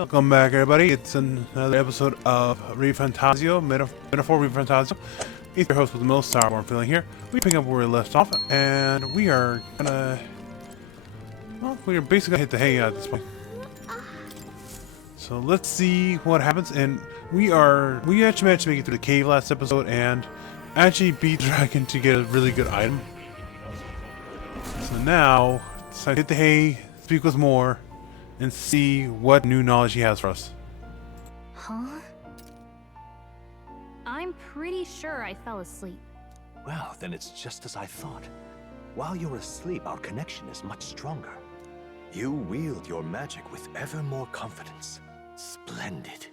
Welcome back, everybody. It's another episode of Refantazio, Metaphor Refantazio. It's your host with the most, Starborn Feline here. We pick up where we left off, and we are gonna... Well, we're basically gonna hit the hay at this point. So let's see what happens, and we actually managed to make it through the cave last episode, and actually beat the dragon to get a really good item. So now, it's time to hit the hay, speak with more, and see what new knowledge he has for us. Huh? I'm pretty sure I fell asleep. Well, then it's just as I thought. While you're asleep, our connection is much stronger. You wield your magic with ever more confidence. Splendid.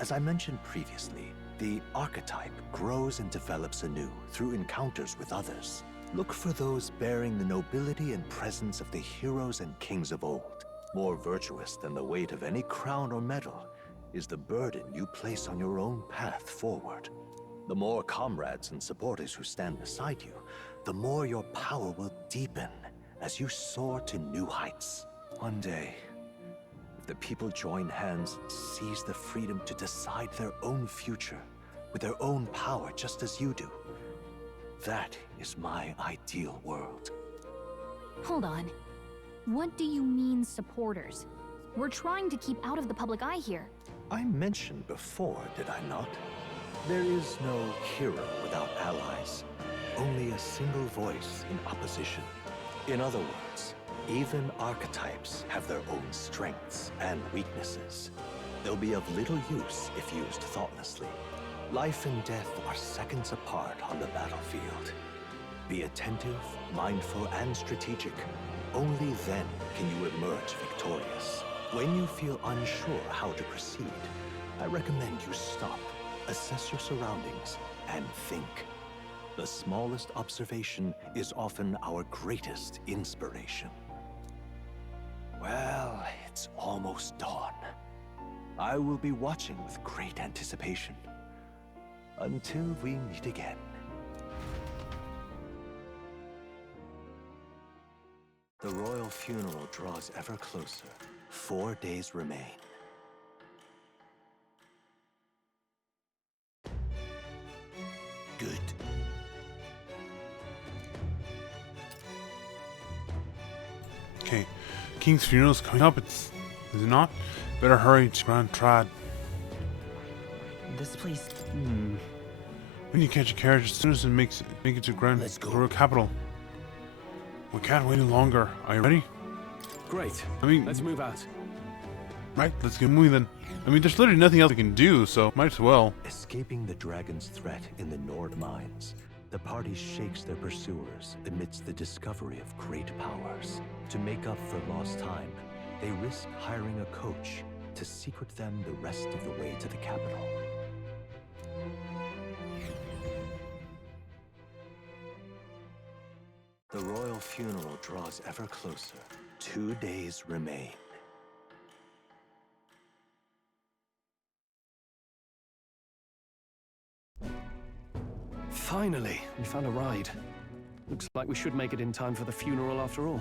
As I mentioned previously, the archetype grows and develops anew through encounters with others. Look for those bearing the nobility and presence of the heroes and kings of old. More virtuous than the weight of any crown or medal is the burden you place on your own path forward. The more comrades and supporters who stand beside you, the more your power will deepen as you soar to new heights. One day, if the people join hands and seize the freedom to decide their own future with their own power just as you do, that is my ideal world. Hold on. What do you mean, supporters? We're trying to keep out of the public eye here. I mentioned before, did I not? There is no hero without allies. Only a single voice in opposition. In other words, even archetypes have their own strengths and weaknesses. They'll be of little use if used thoughtlessly. Life and death are seconds apart on the battlefield. Be attentive, mindful, and strategic. Only then can you emerge victorious. When you feel unsure how to proceed, I recommend you stop, assess your surroundings, and think. The smallest observation is often our greatest inspiration. Well, it's almost dawn. I will be watching with great anticipation. Until we meet again. The royal funeral draws ever closer. 4 days remain. Good. Okay, King's funeral's coming up. Is it not? Better hurry to Grand Trad. This place... We need to catch a carriage as soon as it make it to Grand Royal Capital. We can't wait any longer. Are you ready? Great. Let's move out. Right, let's get moving then. There's literally nothing else we can do, so might as well. Escaping the dragon's threat in the Nord mines, the party shakes their pursuers amidst the discovery of great powers. To make up for lost time, they risk hiring a coach to secret them the rest of the way to the capital. The royal funeral draws ever closer. 2 days remain. Finally, we found a ride. Looks like we should make it in time for the funeral after all.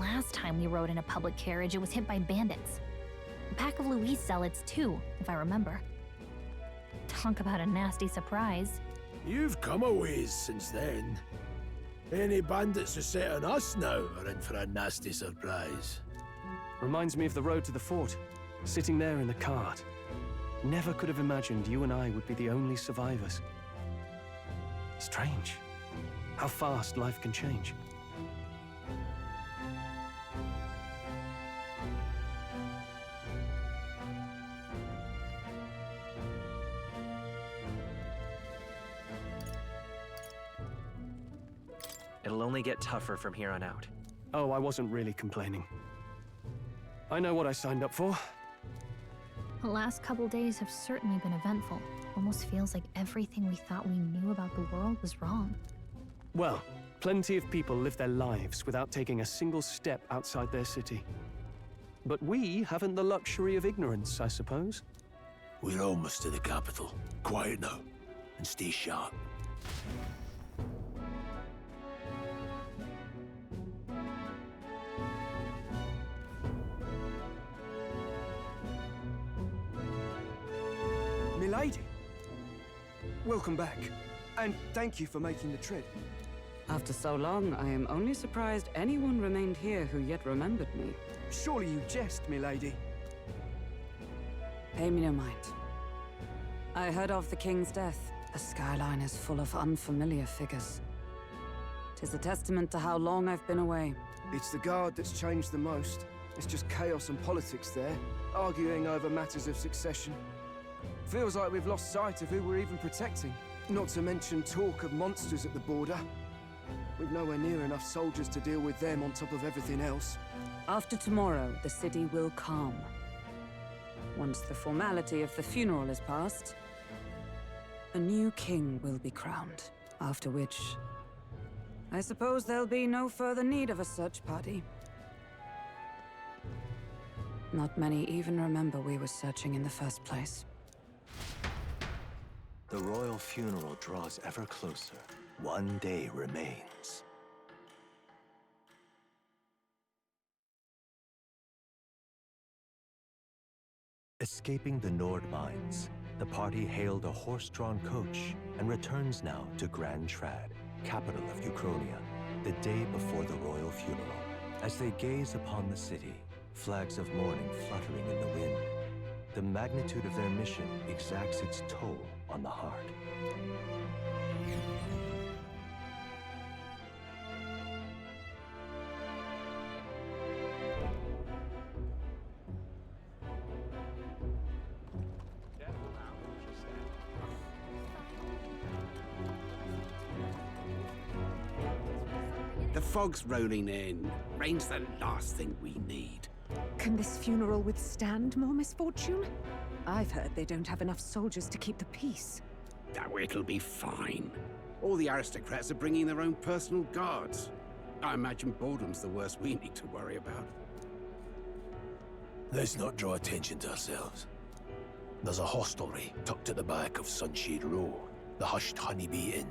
Last time we rode in a public carriage, it was hit by bandits. A pack of Louise zealots, too, if I remember. Talk about a nasty surprise. You've come a ways since then. Any bandits who set on us now are in for a nasty surprise. Reminds me of the road to the fort, sitting there in the cart. Never could have imagined you and I would be the only survivors. Strange, how fast life can change. It'll only get tougher from here on out. Oh, I wasn't really complaining. I know what I signed up for. The last couple days have certainly been eventful. Almost feels like everything we thought we knew about the world was wrong. Well, plenty of people live their lives without taking a single step outside their city. But we haven't the luxury of ignorance, I suppose. We're almost to the capital. Quiet now, and stay sharp. Milady! Welcome back, and thank you for making the trip. After so long, I am only surprised anyone remained here who yet remembered me. Surely you jest, milady. Pay me no mind. I heard of the king's death. The skyline is full of unfamiliar figures. 'Tis a testament to how long I've been away. It's the guard that's changed the most. It's just chaos and politics there, arguing over matters of succession. Feels like we've lost sight of who we're even protecting. Not to mention talk of monsters at the border. We've nowhere near enough soldiers to deal with them on top of everything else. After tomorrow, the city will calm. Once the formality of the funeral is past, a new king will be crowned. After which, I suppose there'll be no further need of a search party. Not many even remember we were searching in the first place. The royal funeral draws ever closer. One day remains. Escaping the Nord mines, the party hailed a horse-drawn coach and returns now to Grand Trad, capital of Uchronia, the day before the royal funeral. As they gaze upon the city, flags of mourning fluttering in the wind, the magnitude of their mission exacts its toll on the heart. The fog's rolling in. Rain's the last thing we need. Can this funeral withstand more misfortune? I've heard they don't have enough soldiers to keep the peace. Oh, it'll be fine. All the aristocrats are bringing their own personal guards. I imagine boredom's the worst we need to worry about. Let's not draw attention to ourselves. There's a hostelry tucked at the back of Sunshade Row, the Hushed Honeybee Inn.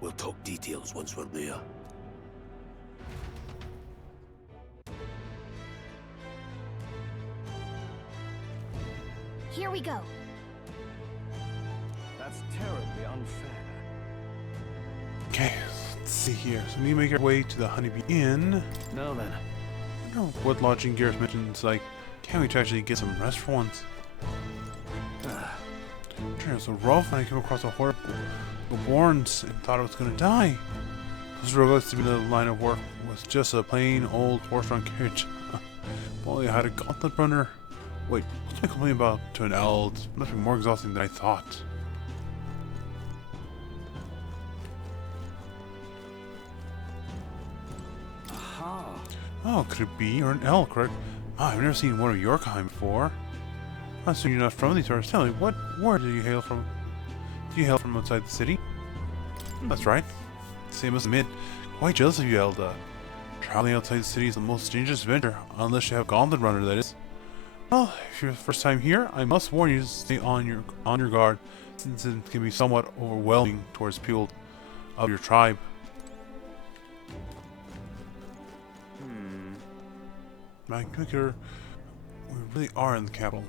We'll talk details once we're there. Here we go. That's terribly unfair. Okay, let's see here. So we make our way to the Honeybee Inn. Now then. I don't know what lodging Garrus mentioned. It's like, can't we actually get some rest for once? It was so rough when I came across a horde of Warrens and thought I was gonna die. Those rogues to be the line of work was just a plain old horse-drawn carriage. If only I had a gauntlet runner. Wait, what's my complaint about to an eld? It must be more exhausting than I thought. Aha. Oh, could it be you're an elk, right? Oh, I've never seen one of your kind before. I'm assuming you're not from these parts. Tell me, where do you hail from? Do you hail from outside the city? That's right. Same must admit, quite jealous of you, Elda. Traveling outside the city is the most dangerous venture, unless you have a gauntlet runner, that is. Well, if you're the first time here, I must warn you to stay on your guard, since it can be somewhat overwhelming towards people of your tribe. My quicker, we really are in the capital.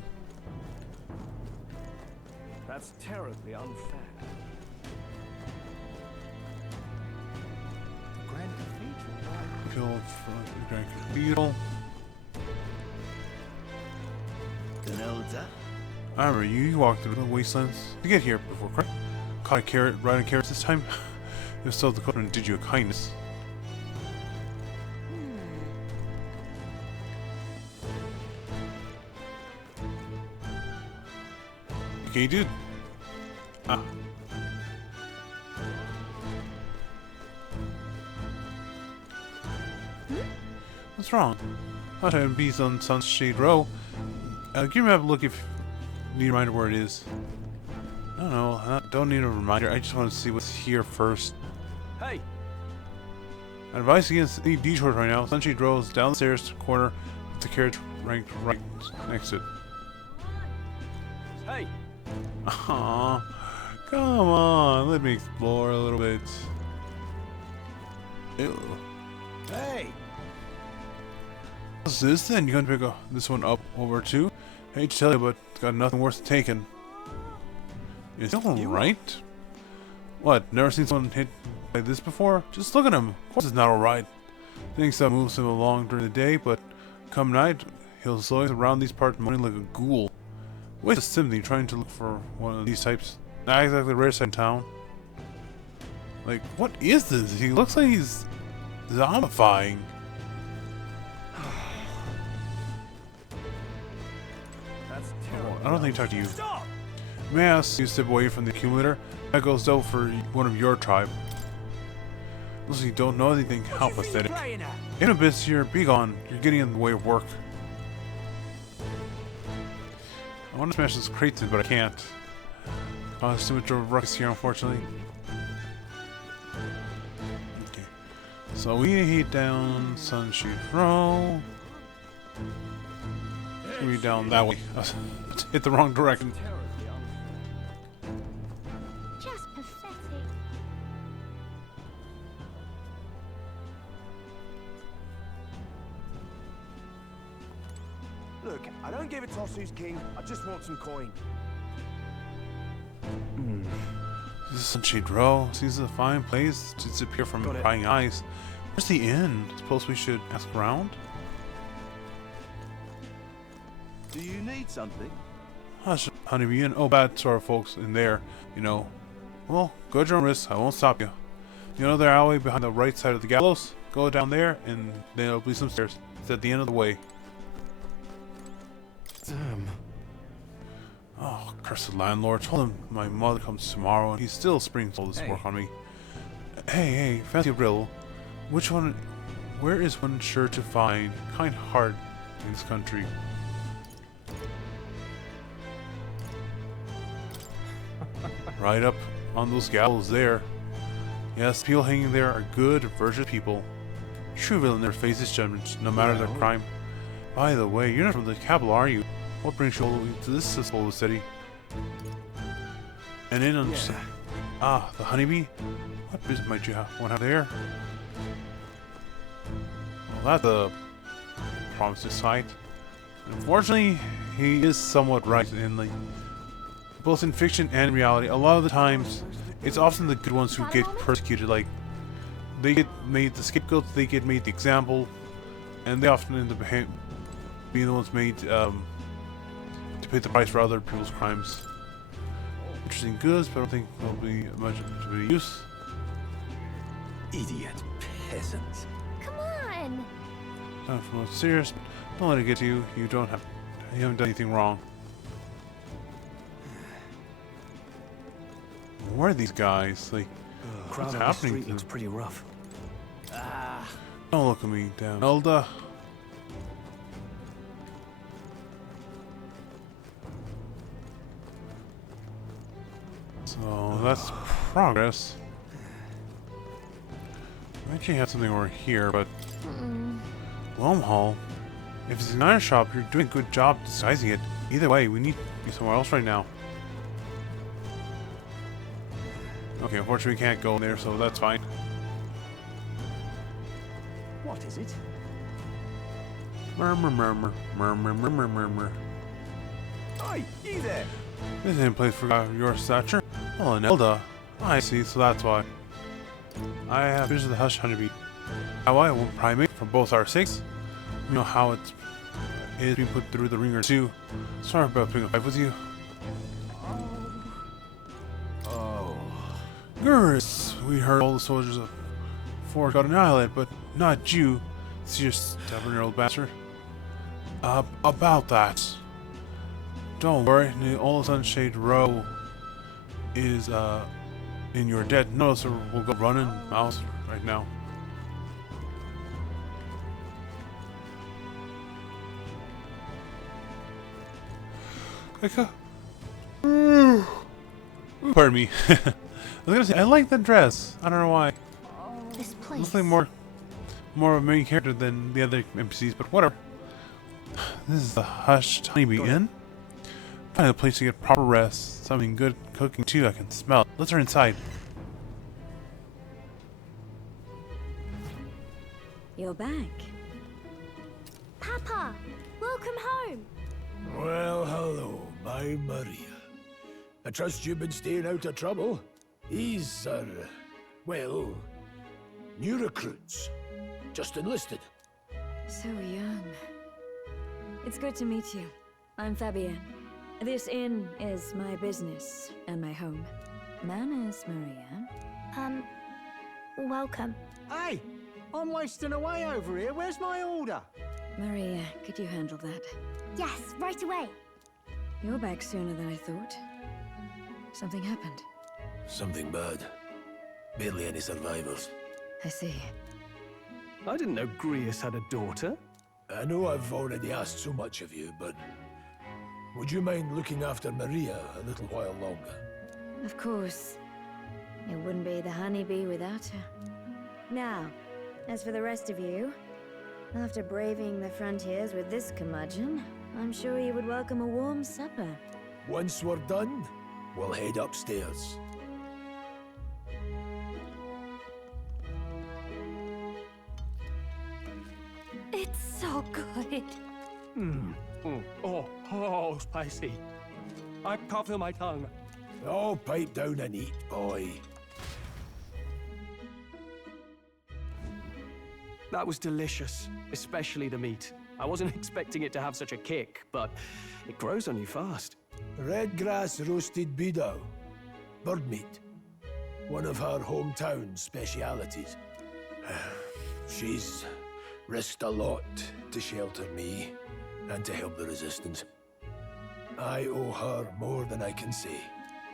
That's terribly unfair. Grand Cathedral. Killed from Grand Cathedral. I remember you walked through the wastelands to get here before, correct? Caught a carrot, riding carrots this time? If so, the Covenant did you a kindness. Okay, dude. Ah. What's wrong? I'll try to be on Sunshade Row. Give me a look if you need a reminder where it is. I don't know. I don't need a reminder. I just want to see what's here first. Hey! Advice against any detours right now. Sunshade Row is down the stairs corner with the carriage ranked right next to it. Hey! Aww. Come on, let me explore a little bit. Ew. Hey! What's this then? You gonna pick this one up over too? Hate to tell you, but it's got nothing worth taking. Is it alright? What? Never seen someone hit like this before? Just look at him. Of course it's not alright. Things that moves him along during the day, but come night, he'll slowly around these parts moaning like a ghoul. Waste of sympathy trying to look for one of these types. Not exactly the rarest in town. Like, what is this? He looks like he's zombifying. I don't think I talked to you. May I ask you to step away from the accumulator? That goes out for one of your tribe. Listen, you don't know anything. How pathetic. In a bit here, be gone. You're getting in the way of work. I want to smash this crate in, but I can't. There's too much of a ruckus here, unfortunately. Okay. So we head down Sunshade Row. We down that way. Hit the wrong direction. Just pathetic. Look, I don't give a toss who's king. I just want some coin. This is Sunshade Row. Seems a fine place to disappear from prying eyes. Where's the inn? Suppose we should ask around? Do you need something? Hush, honeybee inn. Oh, bad sort of folks in there, you know. Well, go at your own risk. I won't stop you. You know the alleyway behind the right side of the gallows? Go down there, and there'll be some stairs. It's at the end of the way. Damn. Oh, cursed landlord. Told him my mother comes tomorrow, and he still springs all this work on me. Hey, fancy a riddle. Where is one sure to find kind heart in this country? Right up on those gallows there. Yes, people hanging there are good, virtuous people. True villain never faces judgment, no matter their crime. By the way, you're not from the capital, are you? What brings you all the way to this cesspool city? And in on the honeybee? What business might you want to have there? Well, that's a promising sight. Unfortunately, he is somewhat right in both in fiction and reality. A lot of the times, it's often the good ones who get persecuted. Like, they get made the scapegoats, they get made the example, and they often end up being the ones made to pay the price for other people's crimes. Interesting goods, but I don't think there'll be much of any use. Idiot peasants. Come on! Not for much serious. Don't let it get to you. You haven't done anything wrong. Where are these guys? Like, what's happening? Looks pretty rough. Don't look at me down, Elda. So that's progress. We actually had something over here, but Wormhole. If it's an iron shop, you're doing a good job disguising it. Either way, we need to be somewhere else right now. Okay, unfortunately we can't go in there, so that's fine. What is it? Murmur, murmur, murmur, murmur, murmur. Oi, you there! This ain't a place for your stature. Oh, an Elda. I see, so that's why. I have finished the hush honeybee. How I won't primate for both our sakes. You know how it is being put through the ringer too. Sorry about picking a fight with you. Gurus, we heard all the soldiers of Ford got annihilated, but not you. It's your stubborn old bastard. About that. Don't worry, the old Sunshade Row is, in your debt. No, sir, we'll go running mouse right now. Pardon me. I was gonna say, I like the dress. I don't know why. This place. Looks like more of a main character than the other NPCs, but whatever. This is the Hushed Honeybee Inn. Find a place to get proper rest. Something good cooking too, I can smell it. Let's turn inside. You're back. Papa, welcome home. Well, hello, my Maria. I trust you've been staying out of trouble. These are, well, new recruits. Just enlisted. So young. It's good to meet you. I'm Fabienne. This inn is my business and my home. Manners, Maria. Welcome. Hey, I'm wasting away over here. Where's my order? Maria, could you handle that? Yes, right away. You're back sooner than I thought. Something happened. Something bad. Barely any survivors. I see. I didn't know Grius had a daughter. I know I've already asked so much of you, but would you mind looking after Maria a little while longer? Of course. It wouldn't be the honeybee without her. Now, as for the rest of you, after braving the frontiers with this curmudgeon, I'm sure you would welcome a warm supper. Once we're done, we'll head upstairs. It's so good. Oh, spicy. I can't feel my tongue. Oh, pipe down and eat, boy. That was delicious, especially the meat. I wasn't expecting it to have such a kick, but it grows on you fast. Red grass roasted beedou. Bird meat. One of her hometown specialities. She's risked a lot to shelter me and to help the resistance. I owe her more than I can say.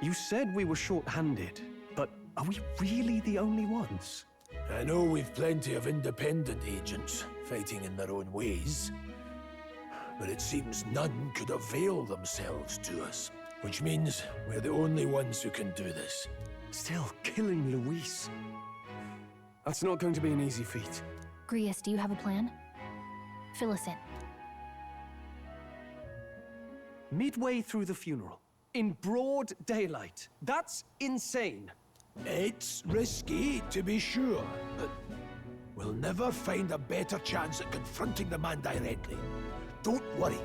You said we were short-handed, but are we really the only ones? I know we've plenty of independent agents fighting in their own ways, but it seems none could avail themselves to us, which means we're the only ones who can do this. Still, killing Luis. That's not going to be an easy feat. Grius, do you have a plan? Fill us in. Midway through the funeral, in broad daylight. That's insane. It's risky, to be sure, but we'll never find a better chance at confronting the man directly. Don't worry.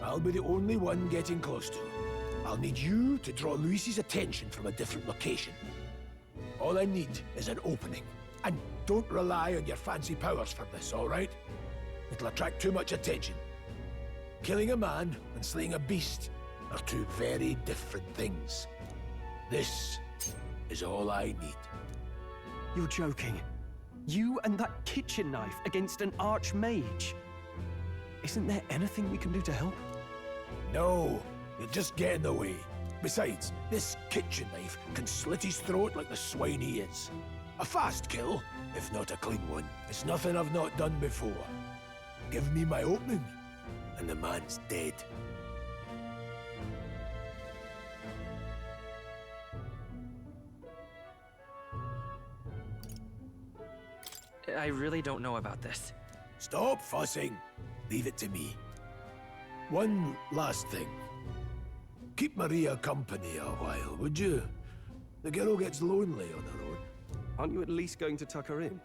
I'll be the only one getting close to him. I'll need you to draw Luis's attention from a different location. All I need is an opening. And don't rely on your fancy powers for this, all right? It'll attract too much attention. Killing a man and slaying a beast are two very different things. This is all I need. You're joking. You and that kitchen knife against an archmage. Isn't there anything we can do to help? No, you'll just get in the way. Besides, this kitchen knife can slit his throat like the swine he is. A fast kill, if not a clean one. It's nothing I've not done before. Give me my opening, and the man's dead. I really don't know about this. Stop fussing. Leave it to me. One last thing. Keep Maria company a while, would you? The girl gets lonely on her own. Aren't you at least going to tuck her in?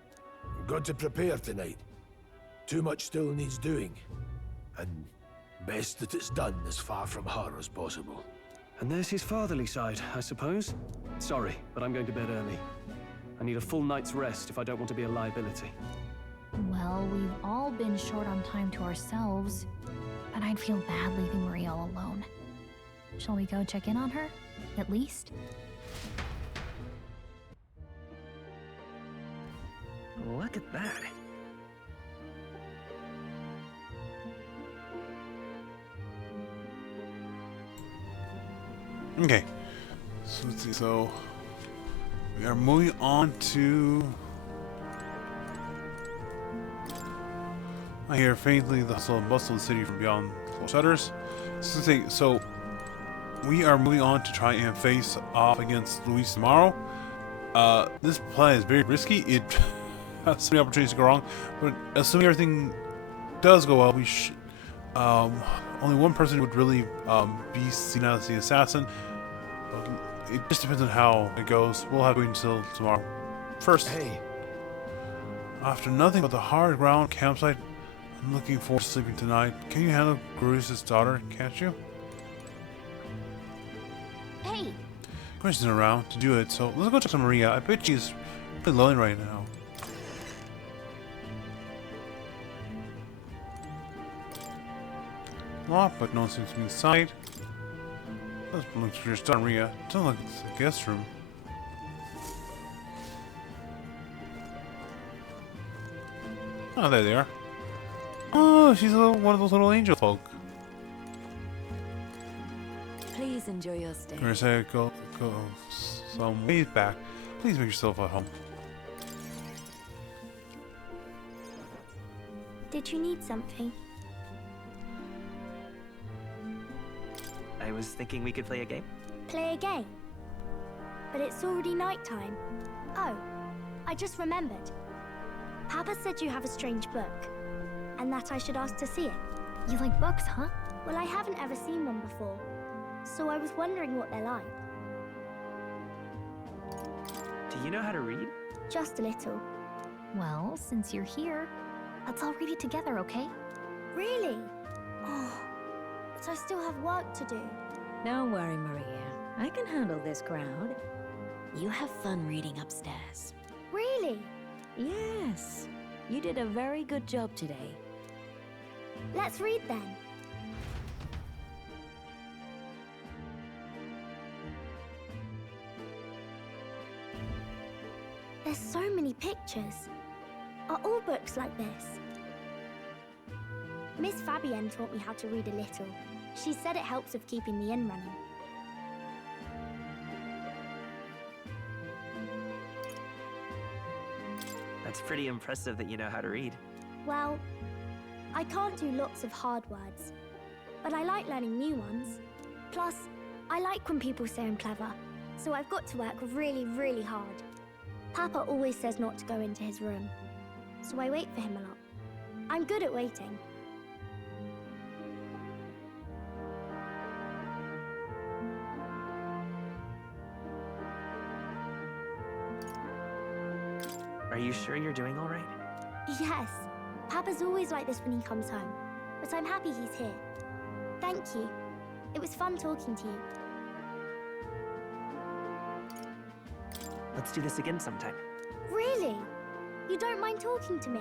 Got to prepare tonight. Too much still needs doing. And best that it's done as far from her as possible. And there's his fatherly side, I suppose. Sorry, but I'm going to bed early. I need a full night's rest if I don't want to be a liability. Well, we've all been short on time to ourselves, but I'd feel bad leaving Maria all alone. Shall we go check in on her, at least? Look at that. Okay. So let's see. So we are moving on to. I hear faintly the hustle and bustle of the city from beyond closed shutters. So we are moving on to try and face off against Luis tomorrow. This plan is very risky. It has so many opportunities to go wrong, but assuming everything does go well, we should. only one person would really be seen as the assassin. But it just depends on how it goes. We'll have to wait until tomorrow. First, Hey, after nothing but the hard ground campsite, I'm looking forward to sleeping tonight. Can you handle Grus's daughter, can't you? Hey! Grace isn't around to do it, so let's go check on Maria. I bet she's really lonely right now. Locked, but no one seems to be inside. Let's look through your stuff, Maria. Doesn't look like it's a guest room. Oh, there they are. Oh, she's one of those little angel folk. Please enjoy your stay. Or say go some ways back. Please make yourself at home. Did you need something? I was thinking we could play a game. Play a game? But it's already nighttime. Oh, I just remembered. Papa said you have a strange book, and that I should ask to see it. You like books, huh? Well, I haven't ever seen one before, so I was wondering what they're like. Do you know how to read? Just a little. Well, since you're here, let's all read it together, okay? Really? Oh, but I still have work to do. Don't worry, Maria. I can handle this crowd. You have fun reading upstairs. Really? Yes. You did a very good job today. Let's read then. There's so many pictures. Are all books like this? Miss Fabienne taught me how to read a little. She said it helps with keeping the inn running. That's pretty impressive that you know how to read. Well, I can't do lots of hard words, but I like learning new ones. Plus, I like when people say I'm clever, so I've got to work really, really hard. Papa always says not to go into his room, so I wait for him a lot. I'm good at waiting. Are you sure you're doing all right? Yes, Papa's always like this when he comes home, but I'm happy he's here. Thank you. It was fun talking to you. Let's do this again sometime. Really? You don't mind talking to me?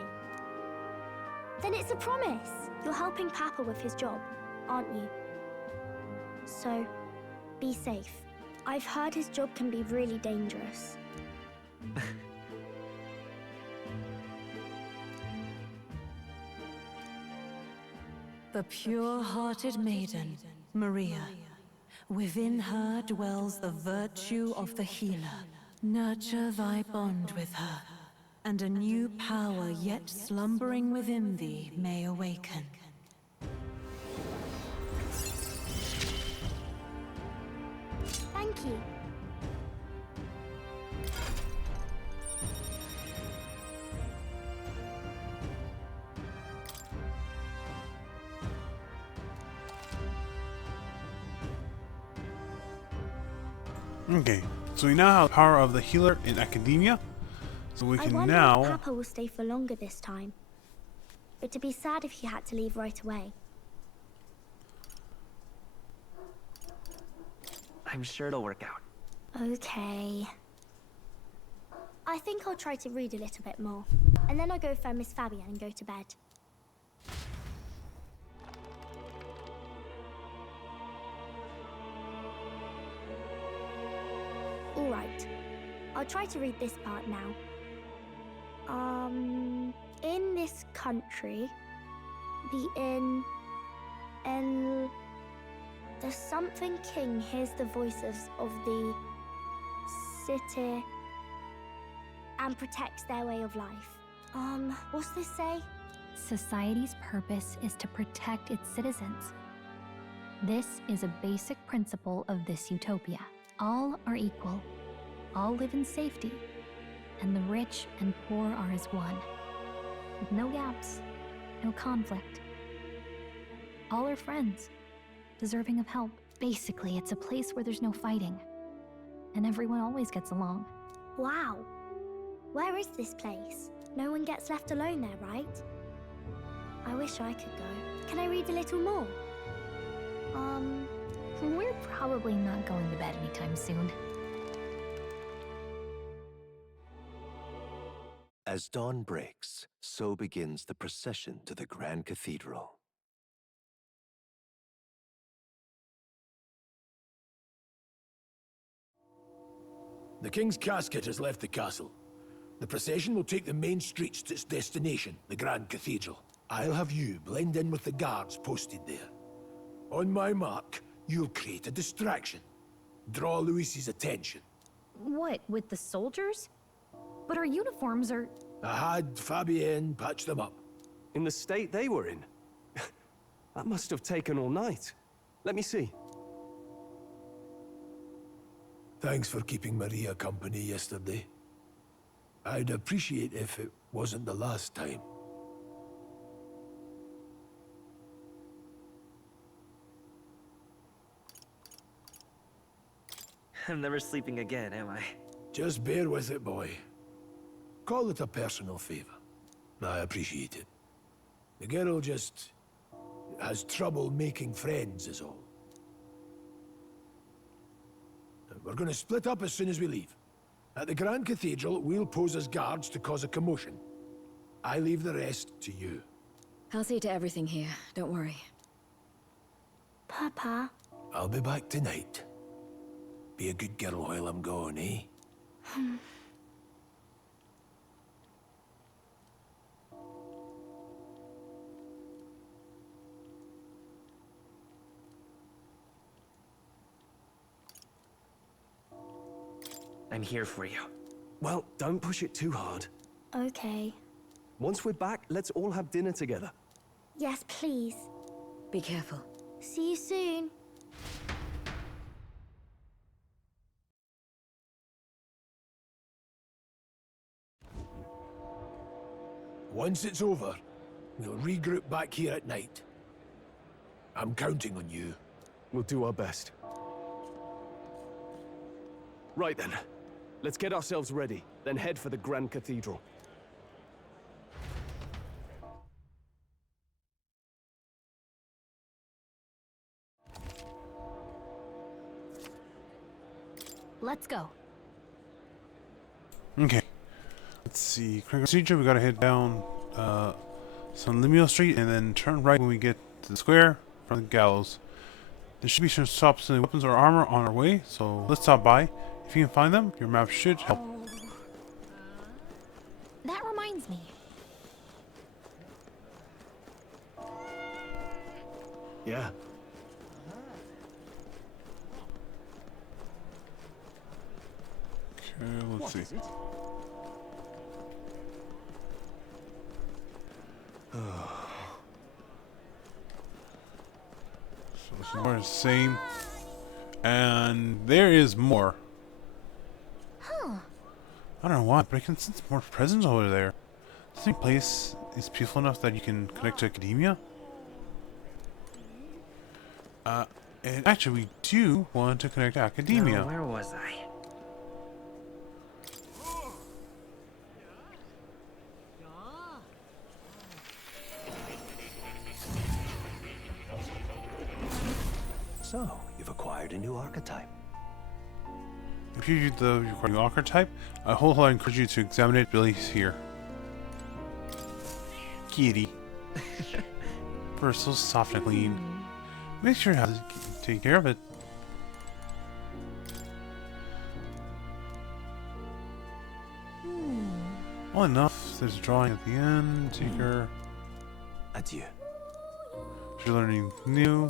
Then it's a promise. You're helping Papa with his job, aren't you? So, be safe. I've heard his job can be really dangerous. The pure-hearted maiden, Maria. Within her dwells the virtue of the healer. Nurture thy bond with her, and a new power yet slumbering within thee may awaken. Thank you. Okay, so we now have the power of the healer in academia. So we I can wonder now... if Papa will stay for longer this time. It'd be sad if he had to leave right away. I'm sure it'll work out. Okay. I think I'll try to read a little bit more, and then I'll go find Miss Fabienne and go to bed. Alright, I'll try to read this part now. In this country, the something king hears the voices of the city and protects their way of life. What's this say? Society's purpose is to protect its citizens. This is a basic principle of this utopia. All are equal, all live in safety, and the rich and poor are as one, with no gaps, no conflict. All are friends, deserving of help. Basically, it's a place where there's no fighting, and everyone always gets along. Wow. Where is this place? No one gets left alone there, right? I wish I could go. Can I read a little more? We're probably not going to bed anytime soon. As dawn breaks, so begins the procession to the Grand Cathedral. The King's casket has left the castle. The procession will take the main streets to its destination, the Grand Cathedral. I'll have you blend in with the guards posted there. On my mark, you'll create a distraction. Draw Luis's attention. What, with the soldiers? But our uniforms are... I had Fabienne patch them up. In the state they were in? That must have taken all night. Let me see. Thanks for keeping Maria company yesterday. I'd appreciate if it wasn't the last time. I'm never sleeping again, am I? Just bear with it, boy. Call it a personal favor. I appreciate it. The girl just has trouble making friends is all. We're gonna split up as soon as we leave. At the Grand Cathedral, we'll pose as guards to cause a commotion. I leave the rest to you. I'll see to everything here, don't worry. Papa. I'll be back tonight. Be a good girl while I'm gone, eh? I'm here for you. Well, don't push it too hard. Okay. Once we're back, let's all have dinner together. Yes, please. Be careful. See you soon. Once it's over, we'll regroup back here at night. I'm counting on you. We'll do our best. Right then. Let's get ourselves ready, then head for the Grand Cathedral. Let's go. Okay. Let's see. Procedure, we gotta head down San Limio Street and then turn right when we get to the square from the gallows. There should be some shops and weapons or armor on our way, so let's stop by. If you can find them, your map should help. That reminds me. Yeah. Okay, let's see. So this is more the same. And there is more. Huh. I don't know why, but I can sense more presence over there. This place is peaceful enough that you can connect to academia. And actually we do want to connect to academia. Now, where was I? So, you've acquired a new archetype. If you use the recording archetype, I wholeheartedly encourage you to examine its abilities here. Kitty. Fur so soft and clean. Make sure to take care of it. Well enough, there's a drawing at the end. Seeker. Adieu. If you're learning new.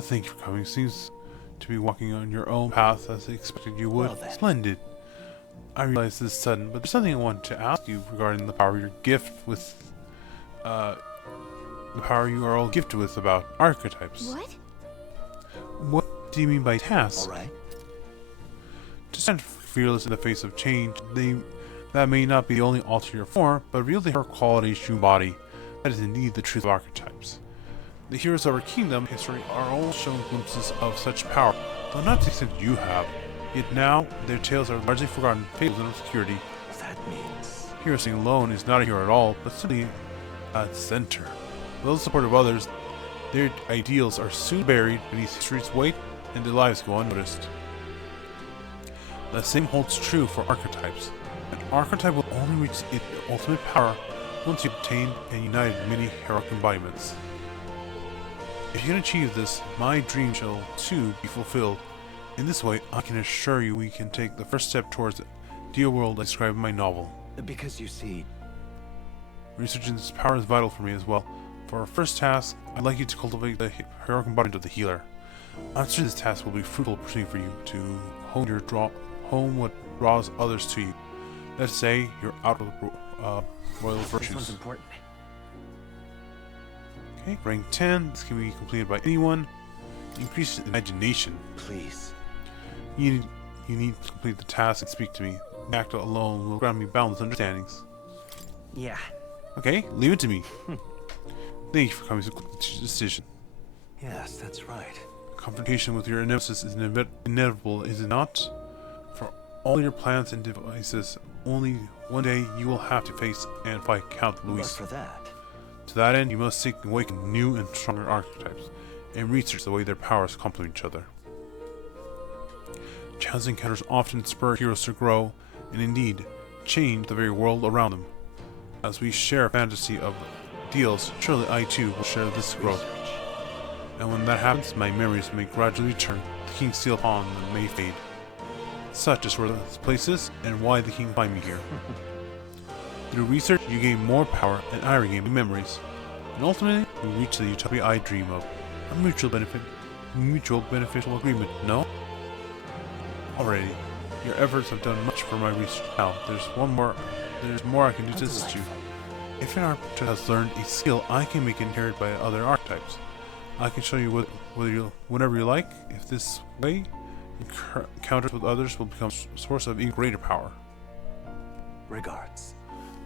Thank you for coming. Seems to be walking on your own path as I expected you would. Well, Splendid. I realize this is sudden, but there's something I want to ask you regarding the power your gift with, the power you are all gifted with about archetypes. What? What do you mean by task? All right. To stand fearless in the face of change, they That may not be the only ulterior form, but reveal the hero qualities you embody. That is indeed the truth of archetypes. The heroes of our kingdom history are all shown glimpses of such power, though not to the extent you have. Yet now, their tales are largely forgotten, fables and obscurity. That means... Hero sitting alone is not a hero at all, but simply at the center. Without the support of others, their ideals are soon buried beneath history's weight, and their lives go unnoticed. The same holds true for archetypes. An archetype will only reach its ultimate power once you obtain and unite many heroic embodiments. If you can achieve this, my dream shall too be fulfilled. In this way, I can assure you we can take the first step towards the ideal world I describe in my novel. Because you see... Researching this power is vital for me as well. For our first task, I'd like you to cultivate the heroic embodiment of the healer. I'm sure this task will be fruitful opportunity for you to hone what draws others to you. Let's say your outward royal virtues. This one's important. Okay, rank 10. This can be completed by anyone. Increase imagination. Please. You need to complete the task and speak to me. The act alone will grant me boundless understandings. Yeah. Okay, leave it to me. Thank you for coming to the decision. Yes, that's right. Confrontation with your nemesis is inevitable, is it not? For all your plans and devices, only one day you will have to face and fight Count Luis. But for that... To that end, you must seek and awaken new and stronger archetypes, and research the way their powers complement each other. Challenging encounters often spur heroes to grow, and indeed, change the very world around them. As we share a fantasy of ideals, surely I too will share this growth. And when that happens, my memories may gradually return, the king's seal upon them may fade. Such is where this place is, and why the king find me here. Through research, you gain more power, and I regain new memories. And ultimately, we reach the utopia I dream of. A mutual beneficial agreement, no? Alrighty. Your efforts have done much for my research. Now, there's more I can do to assist you. If an archetype has learned a skill I can make inherited by other archetypes, I can show you whenever you like. If this way, encounters with others will become a source of even greater power. Regards.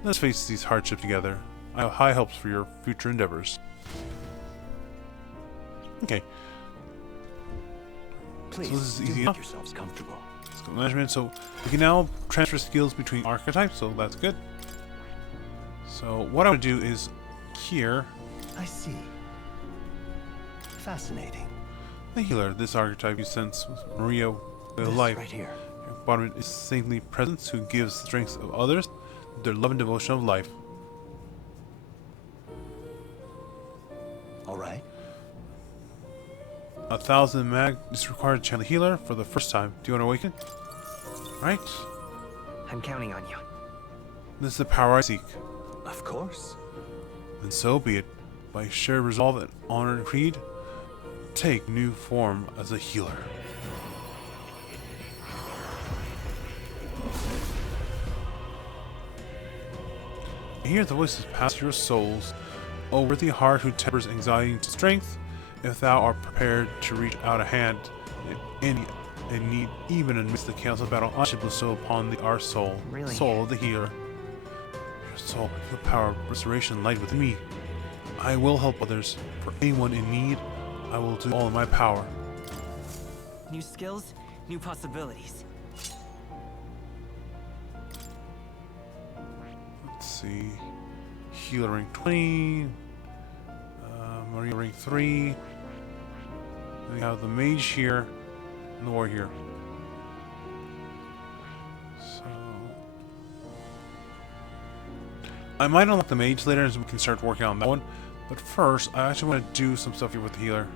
Let's face these hardships together. I have high hopes for your future endeavors. Okay. Please, so this is do easy make enough. yourselves comfortable. Skill management. So we can now transfer skills between archetypes, so that's good. So what I would do is here. I see. Fascinating. The healer. This archetype you sense Maria with life. Right here. Your embodiment is saintly presence who gives strength of others, their love and devotion of life. All right. 1,000 mag is required to channel the healer for the first time. Do you want to awaken? Right. I'm counting on you. This is the power I seek. Of course. Then so be it. By shared resolve and honor and creed, take new form as a healer. I hear the voices pass your souls. O worthy heart who tempers anxiety into strength, if thou art prepared to reach out a hand in need, even amidst the chaos of battle, I should bestow upon our soul, Really? soul of the healer. Your soul, the power of restoration light within me. I will help others. For anyone in need, I will do all in my power. New skills, new possibilities. Let's see. Healer rank 20. Maria rank 3. We have the mage here and the war here. So I might unlock the mage later as we can start working on that one. But first, I actually want to do some stuff here with the healer.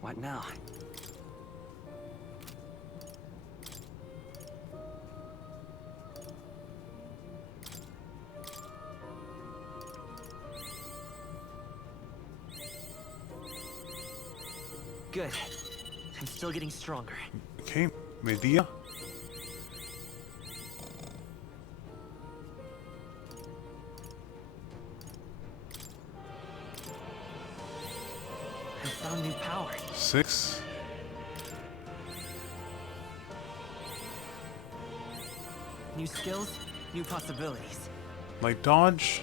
What now? Good. I'm still getting stronger. Okay, Medea. 6. New skills, new possibilities. Light dodge.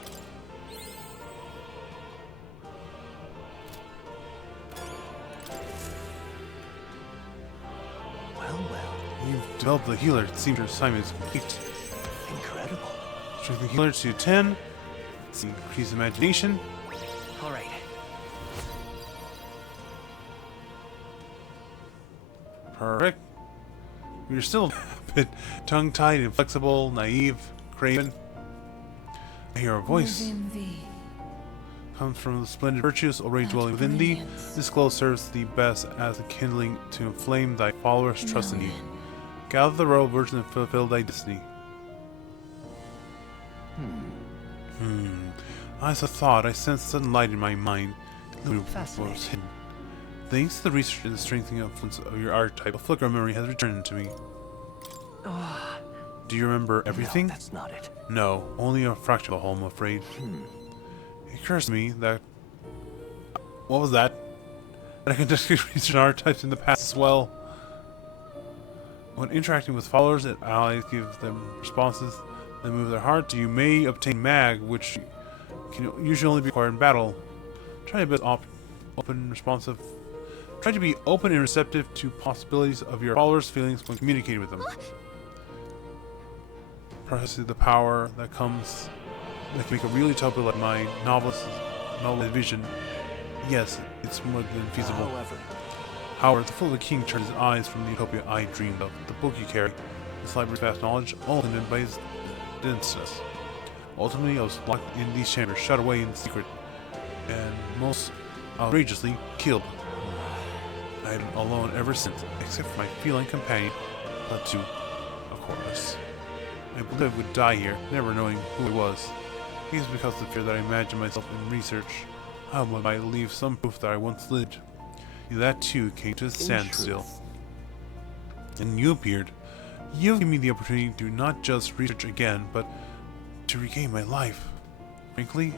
Well, well. You've developed the healer. It seems your assignment is complete. Incredible. Strength the healer to 10. Let's see, increase imagination. All right. Perfect. You're still a bit tongue-tied, inflexible, naive, craven. I hear a voice. Comes from the splendid virtues already dwelling within thee. This glow serves thee best as a kindling to inflame thy followers' trust in you. Gather the royal virgin and fulfill thy destiny. As I thought, I sensed sudden light in my mind. What was hidden. Thanks to the research and the strengthening influence of your archetype, a flicker of memory has returned to me. Do you remember everything? No, that's not it. No, only a fraction of the whole, I'm afraid. It occurs to me that... What was that? That I conducted research on archetypes in the past as well. When interacting with followers and allies, give them responses that move their hearts. You may obtain mag, which can usually only be acquired in battle. Try to be open, responsive. Try to be open and receptive to possibilities of your followers' feelings when communicating with them. Precisely the power that comes that can make a real utopia like my novel vision. Yes, it's more than feasible. However, the fool of the king turned his eyes from the utopia I dreamed of. The book you carry, this library's vast knowledge, all limited by his denseness. Ultimately, I was locked in these chambers, shut away in secret, and most outrageously killed. I am alone ever since, except for my feline companion, Latu, of course. I believed I would die here, never knowing who he was. It is because of the fear that I imagined myself in research. How would I leave some proof that I once lived? That too came to a standstill. And you appeared. You gave me the opportunity to not just research again, but to regain my life. Frankly,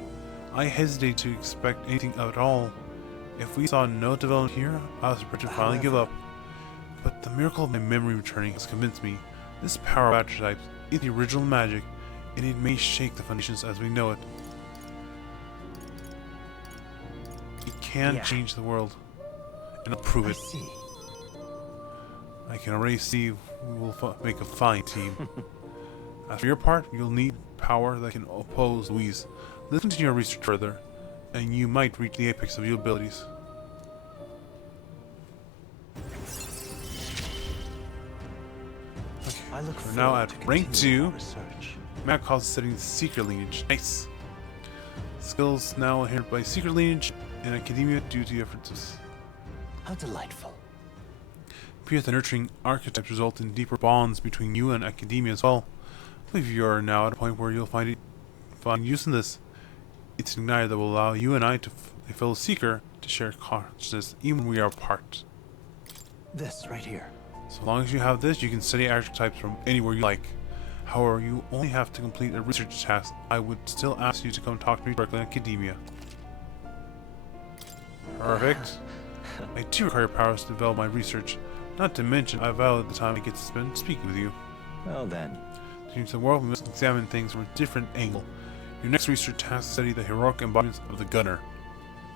I hesitate to expect anything at all. If we saw no development here, I was prepared to finally give up. But the miracle of my memory returning has convinced me. This power of archetypes is the original magic, and it may shake the foundations as we know it. It can change the world, and I'll prove it. I can already see we will make a fine team. As for your part, you'll need power that can oppose Louise. Listen to your research further, and you might reach the apex of your abilities. Okay, we're now at rank 2. Map causes setting Secret Lineage. Nice. Skills now inherited by Secret Lineage and Academia due to differences. How delightful. Appears the nurturing archetypes result in deeper bonds between you and Academia as well. I believe you are now at a point where you'll find use in this. It's an igniter that will allow you and I, a fellow seeker, to share consciousness even when we are apart. This right here. So long as you have this, you can study archetypes from anywhere you like. However, you only have to complete a research task. I would still ask you to come talk to me directly in Academia. Perfect. I too require powers to develop my research. Not to mention, I value the time I get to spend speaking with you. Well then. To change the world, we must examine things from a different angle. Your next research task is to study the heroic embodiments of the gunner.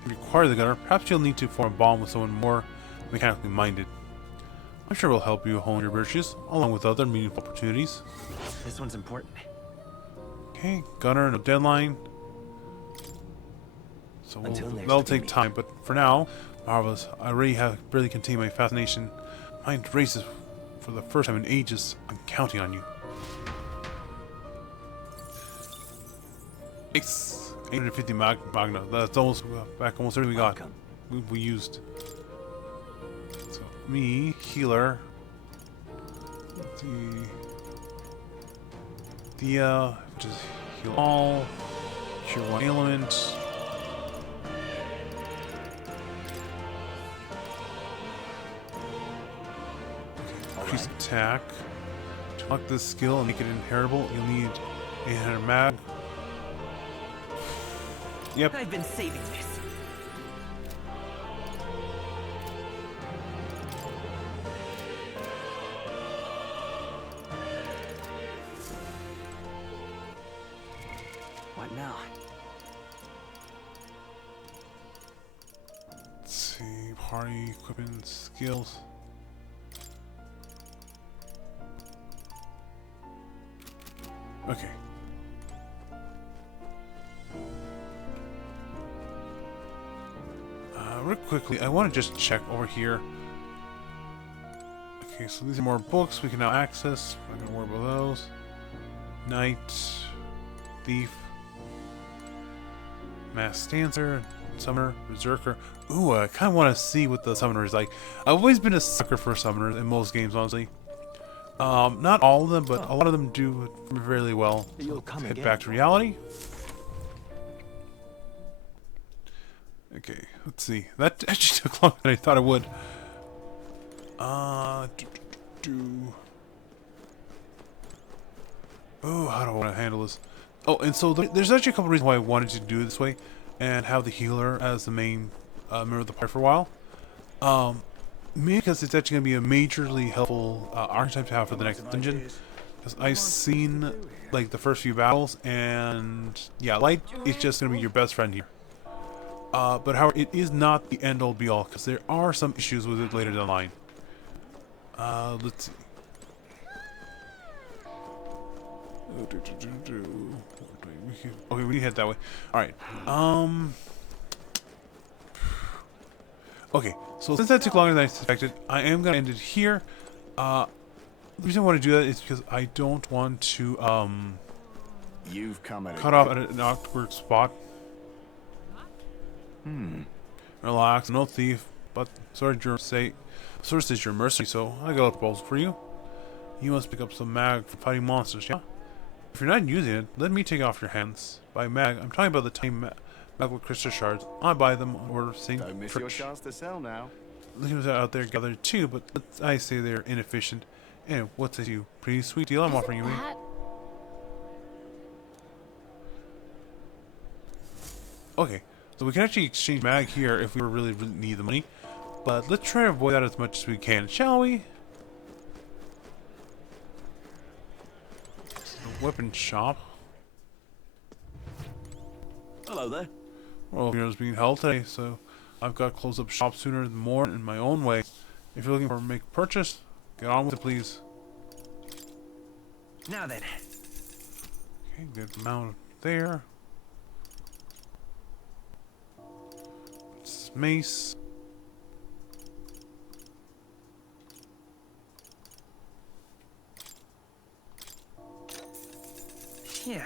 If you acquire the gunner, perhaps you'll need to form a bond with someone more mechanically minded. I'm sure we'll help you hone your virtues, along with other meaningful opportunities. This one's important. Okay, gunner, no deadline. So that'll take time, but for now, marvelous. I already have barely contained my fascination. Mind races for the first time in ages. I'm counting on you. It's 850 Magna. That's almost back almost everything we got. We used. So me, healer. Let's see. Thea, just heal all. Cure one ailment. Increase attack. To unlock this skill and make it inheritable, you'll need 800 mag. Yep. I've been saving this. What now? Let's see, party equipment skills. Okay. Real quickly, I want to just check over here. Okay, so these are more books we can now access. I'm not gonna worry about those. Knight, Thief, Masked Dancer, Summoner, Berserker. Ooh, I kind of want to see what the Summoner is like. I've always been a sucker for Summoners in most games, honestly. Not all of them, but a lot of them do really well. So let's head back to reality. Okay, let's see. That actually took longer than I thought it would. Oh, how do I want to handle this? Oh, and so there's actually a couple reasons why I wanted to do it this way and have the healer as the main member of the party for a while. Mainly because it's actually going to be a majorly helpful archetype to have for the next dungeon. Because I've seen like the first few battles, and yeah, light is just going to be your best friend here. But however, it is not the end all be all, because there are some issues with it later down the line. Let's see. Okay, we need to head that way. Alright. Okay, so since that took longer than I expected, I am going to end it here. The reason I want to do that is because I don't want to, cut off at an awkward spot. Relax, no thief, but sword is your mercy, so I got a proposal for you. You must pick up some mag for fighting monsters, yeah? If you're not using it, let me take off your hands. By mag, I'm talking about the tiny magical crystal shards. I buy them or sing. Don't miss your chance to sell now. Looking out there gathered too, but I say they're inefficient. Anyway, what's this you? Pretty sweet deal I'm offering you. Okay, so we can actually exchange mag here if we really need the money. But let's try to avoid that as much as we can, shall we? Weapon shop. Hello there. Well, dinner's being held today, so I've got to close up shop sooner than more in my own way. If you're looking for a make a purchase, get on with it, please. Now then. Okay, good amount there. It's mace. Yeah.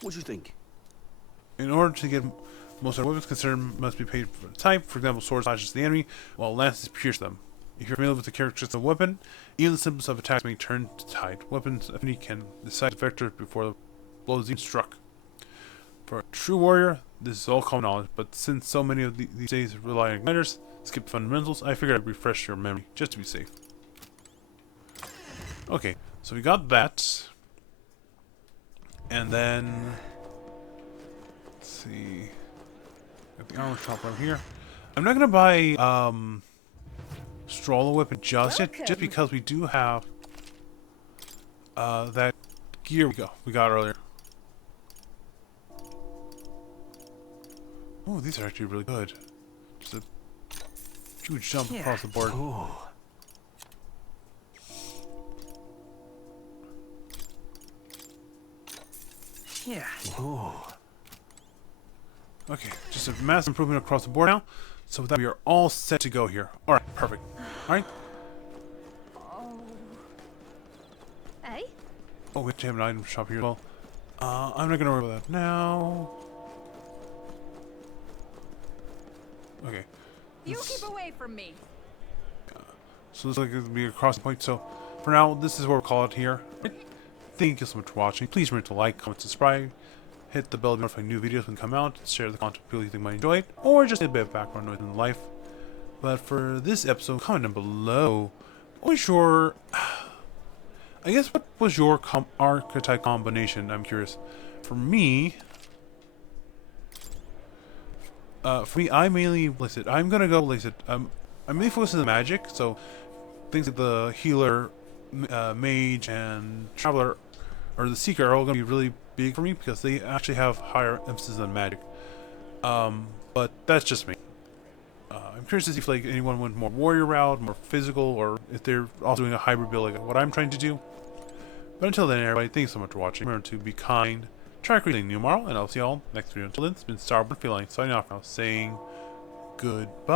What do you think? In order to get most of our weapons considered must be paid for the type. For example, sword slashes the enemy, while lances pierce them. If you're familiar with the characteristics of a weapon, even the symbols of attacks may turn to tide. Weapons affinity can decide the vector before the blow is even struck. For a true warrior, this is all common knowledge, but since so many of these days rely on igniters, skip fundamentals, I figured I'd refresh your memory, just to be safe. Okay, so we got that. And then let's see. Got the armor shop right here. I'm not gonna buy Stroller weapon just yet, just because we do have that gear we got earlier. Oh, these are actually really good. Just a huge jump across the board. Ooh. Yeah. Ooh. Okay, just a massive improvement across the board now. So with that, we are all set to go here. Alright, perfect. Alright. Hey? Oh, we have to have an item shop here as well. I'm not gonna worry about that now. Okay. You keep away from me. So this is like going to be a crossing point. So for now, this is what we'll call it here. Thank you so much for watching. Please remember to like, comment, subscribe, hit the bell to notify new videos when they come out, share the content with people you think might enjoy it, or just a bit of background noise in life. But for this episode, comment down below. What was your... I guess what was your archetype combination? I'm curious. For me, I mainly, like I said, I'm gonna go, like I said, I'm mainly focused on the magic, so things like the healer, Mage and Traveler, or the Seeker, are all going to be really big for me because they actually have higher emphasis on magic. But that's just me. I'm curious to see if like anyone went more warrior route, more physical, or if they're also doing a hybrid build like what I'm trying to do. But until then, everybody, thanks so much for watching. Remember to be kind, try creating new tomorrow, and I'll see y'all next video. Until then, it's been Starborn Feline signing off now, saying goodbye.